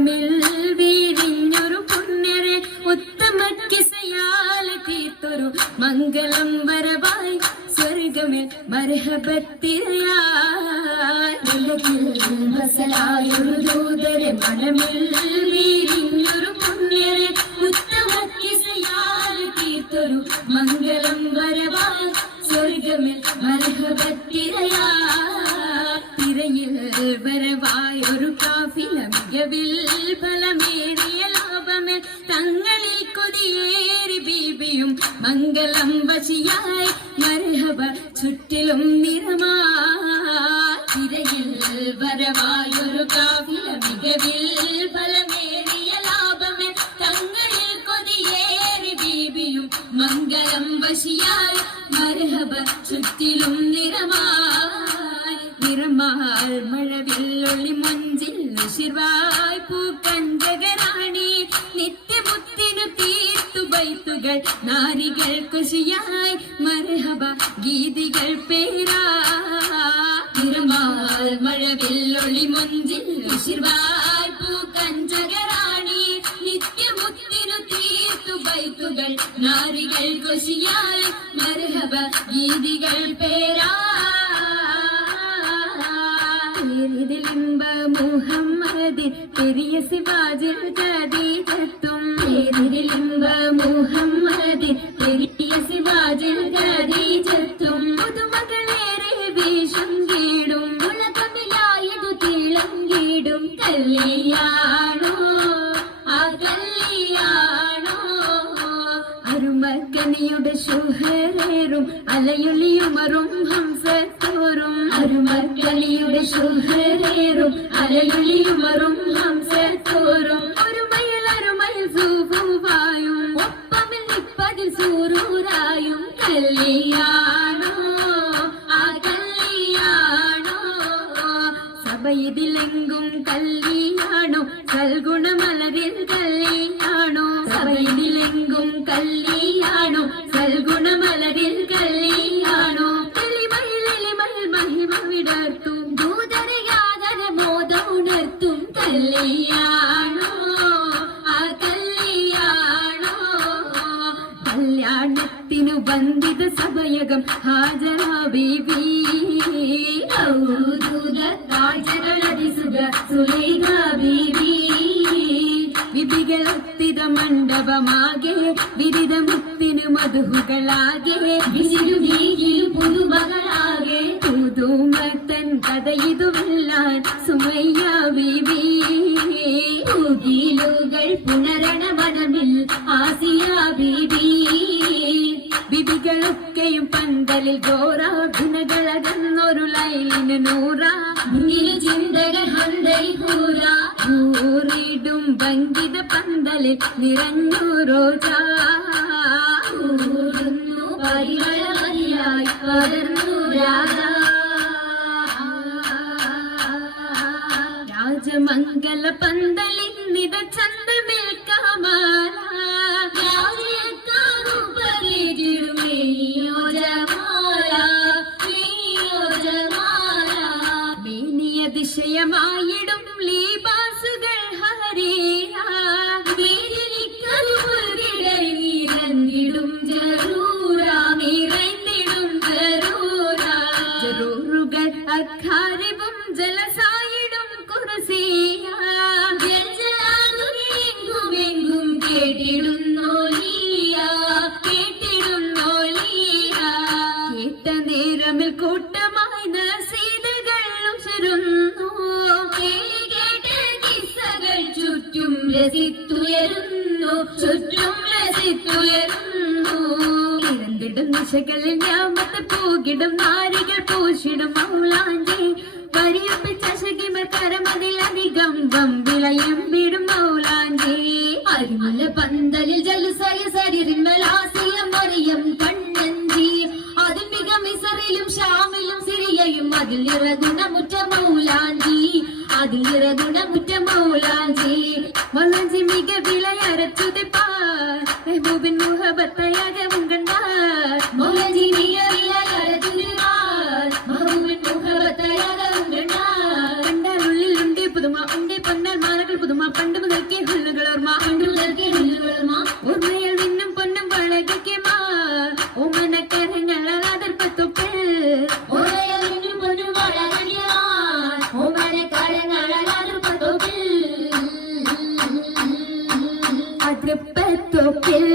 മണമിൽ വീരിഞ്ഞൊരു പുണ്യരെ ഉത്തമക്കിസയാൽ തീർത്തൊരു മംഗളം വരവായി സ്വർഗമിൽ മർഹബത്തിരയായി വസലായൊരു ദൂതരെ മണമിൽ വീരിഞ്ഞൊരു പുണ്യരെ ഉത്തമക്കിസയാൽ തീർത്തൊരു മംഗളം വരവായി സ്വർഗമിൽ മർഹബത്തിരയായി തിരയിൽ വരവായൊരു കാഫില മികവിൽ ഫലമേറിയ ലാഭമേൽ തങ്ങളിൽ കൊതിയേറി ബീബിയും മംഗളം വശിയായി മർഹബ ചുറ്റിലും നിറമായി തിരയിൽ വരവായൊരു കാഫില മികവിൽ ഫലമേറിയ ലാഭമേൽ തങ്ങളിൽ കൊതിയേറി ബീബിയും മംഗളം വശിയായി മർഹബ ചുറ്റിലും നിറമായി നിറമാൽ മഴവില്ലൊളി മഞ്ചിൽ ശിർവായ് പൂക്കഞ്ചകരാണി നിത്യമുത്തിനു തീർത്തു ബൈത്തുകൾ നാരികൾ കുശിയായി മർഹബ ഗീതികൾ പേരാ നിറമാൽ മഴവില്ലൊളി മഞ്ചിൽ ശിർവായ് പൂക്കഞ്ചകരാണി നിത്യമുത്തിനു തീർത്തു ബൈത്തുകൾ നാരികൾ കുശിയായി മർഹബ ഗീതികൾ പേരാ ിലിംബ മുഹമ്മദിൻ പെരിയ സിവാജിൽ ഖദീജത്തും ലിംബ മുഹമ്മദിൻ പെരിയ സിവാജിൽ ഖദീജത്തും പുതുമകളേറെ വീശും കീടും ഉലകമിലായതു തിളം കീടും കല്യാണോ ആ കല്യാണോ അരുമക്കനിയുടെ ശുഹരേറും അലയൊളിയുമറും ഹംസത്തോറും അരുമക്കനിയുടെ ശുഹരേറും അലയൊളിയുമറും ഹംസത്തോറും ഒരുമയിൽ അരുമയിൽ സൂഫുവായും ഒപ്പമിൽ നിപ്പതിൽ സൂറൂരായും കല്യാണോ ആ കല്യാണോ സഭയിതിലെങ്കും കല്യാണോ സൽഗുണമലരിൽ കല്യാണോ സഭയിതിലെങ്കും കല്യാണോ സൽഗുണമലരിൽ കല്യാണോ എളിമയിൽ മഹിമ വിടർത്തും ദൂതര യാതര മോദം ഉണർത്തും കല്യാണോ ആ കല്യാണോ കല്യാണത്തിനു ബന്ധിത സഭയകം ഹാജറ ബീബി സുലൈഖ ബീബി വിധികളൊത്തിത മണ്ഡപമാകെ വിദിത മുത്തിനു മധുഹുകളാകെ വിശിരുഗീകിലു പുതുമകളാകെ പുതുമത്തൻ കഥയിതുമെല്ലാൻ സുമയ്യ ബീബി ൂകൾ പുനരണ മനമിൽ ആസിയ ബീബി വിധികളൊക്കെയും പന്തലിൽ ഘോരാഭിനകളകന്നൊരു ലൈലിന് നൂറാ ചിന്തകൾ ൂറിടും ഭംഗിത പന്തലിൽ നിറഞ്ഞു റോജാ പരിമളമതിയായി പകർന്നു രാജമംഗല പന്തലിൽ നിത ചന്തമേൽ കമാല ദിശയമായിടും ലീബാസുകൾ ഹരിയിടും ജറൂറുകൾ അഖാരിബും ജലസായിടും കുർസിയെങ്കും കേട്ട നേരമിൽ കൂട്ടമായി നസീദകൾ ഉശരുന്നു ചുറ്റും രസിത്തുയരുന്നു ഇരണ്ടിടും ദിശകളിൽ ഞാമത്ത് പൂകിടും നാരികൾ പൂശിടും മൗലാഞ്ചി പരിയപ്പിച്ച ശകിമർ കരമതിലധികം വമ്പിളയും വീടും മൗലാഞ്ചി അരിമല പന്തലിൽ ജലുസയ സരിറിമലാസിയം മറിയം കണ്ണഞ്ചി അതിൽ മിക മിസറിലും ഷാമിലും സിറിയയും അതിൽ നിറഗുണമുറ്റ മൗലാഞ്ചി അതിൽ നിറഗുണമുറ്റ മൗലാഞ്ചി മൗലാഞ്ചി മിക വിളയരച്ചുതിപ്പാർ മെഹബൂബിൻ മുഹബത്തയാകവും കണ്ടാർ മൗലാഞ്ചി മിക വിളയരച്ചുതിപ്പാർ മെഹബൂബിൻ മുഹബത്തയാകവും കണ്ടാർ കണ്ടാൽ ഉള്ളിൽ ഉണ്ടേ പുതുമ ഉണ്ടേ പൊന്നാൽ മാലകൾ പുതുമ പണ്ട് മുതൽക്കേ ഹുല്ലുകളോർമ്മ ഓർമ്മയിൽ മിന്നും പൊന്നും വളകയ്ക്ക് ഓമനക്കരങ്ങളാൽ അതിർപ്പത്തൊപ്പിൽ അതിർപ്പത്തൊപ്പിൽ